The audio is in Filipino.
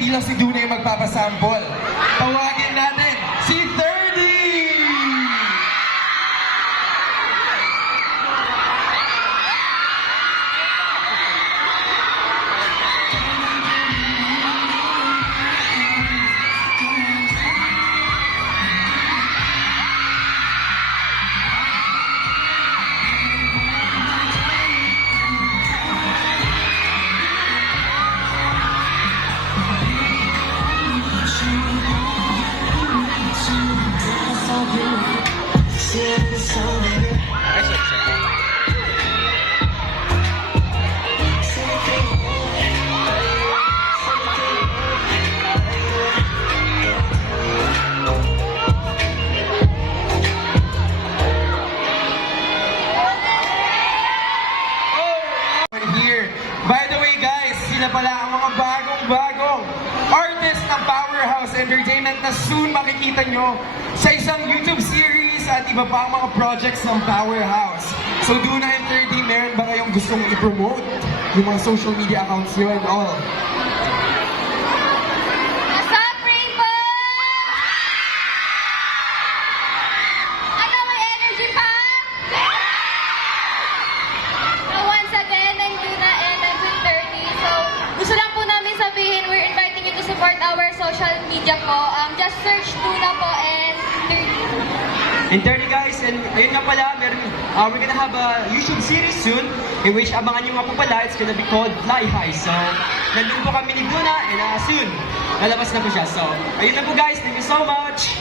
hindi lang si Duna yung magpapasample. Tawagin natin si 30! Here. By the way guys, sila pala ang mga bagong-bagong artist ng Powerhouse Entertainment na soon makikita nyo sa isang YouTube series at iba pa ang mga projects ng Powerhouse. So Duna and 30, meron ba kayong gustong i-promote? Yung mga social media accounts nyo and all? What's up, Rainbow? Ano, may energy pa? So once again, I'm Duna and I'm with 30. So gusto lang po namin sabihin, we're inviting you to support our social media po. Just search Duna po and 30. And 30 guys, and ayun nga pala, we're gonna have a YouTube series soon in which abangan nyo nga po pala, it's gonna be called Fly High. So, nandun po kami ni Duna and soon, lalabas na po siya. So, ayun na po guys, thank you so much!